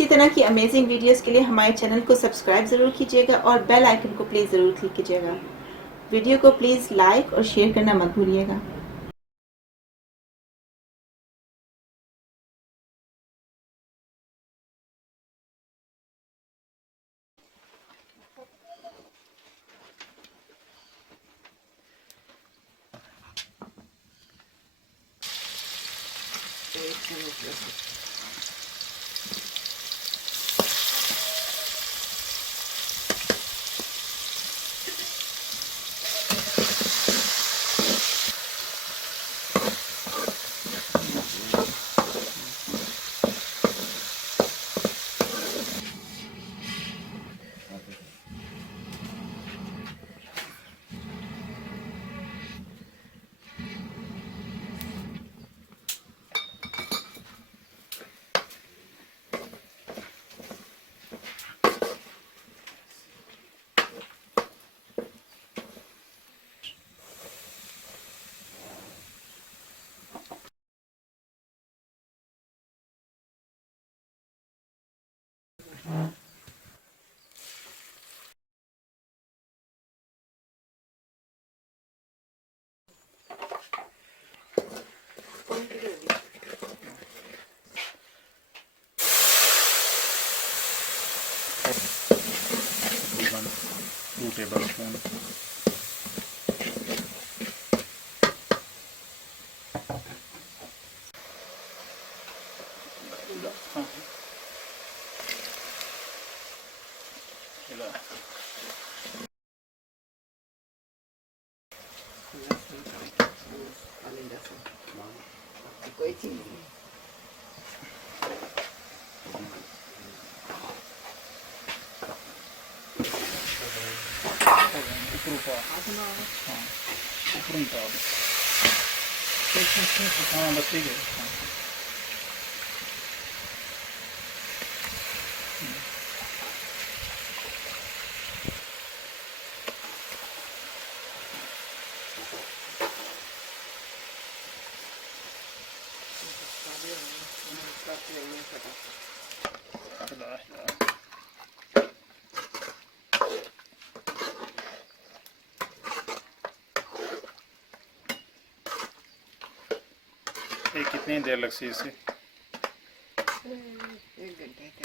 इसी तरह की अमेजिंग वीडियोस के लिए हमारे चैनल को सब्सक्राइब ज़रूर कीजिएगा और बेल आइकन को प्लीज़ ज़रूर क्लिक कीजिएगा। वीडियो को प्लीज़ लाइक और शेयर करना मत भूलिएगा। तकरीबन 2 टेबल स्पून कोई चीज़ नहीं। हाँ बस ठीक है। ये कितनी देर लगती है इसे? 1 घंटे के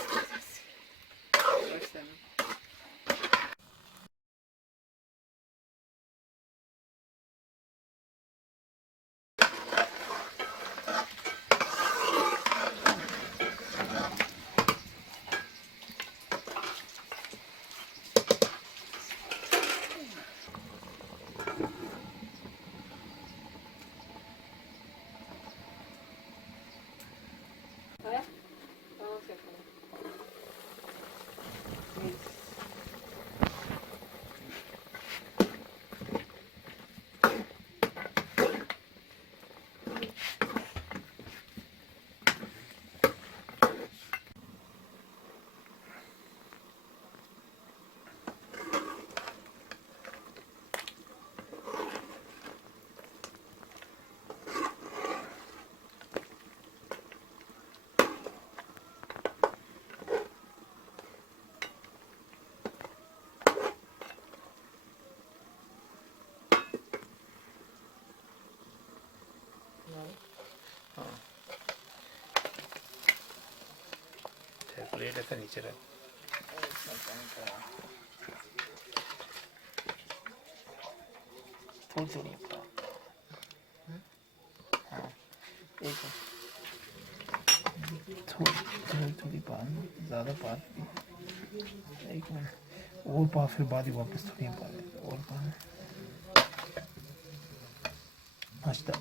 प्लेट ऐसा नीचे रख। थोड़ी थोड़ी हाँ एक थोड़ी थोड़ी पान ज़्यादा पान एक मिनट और पा फिर बाद ही वापस थोड़ी पा और पान अच्छा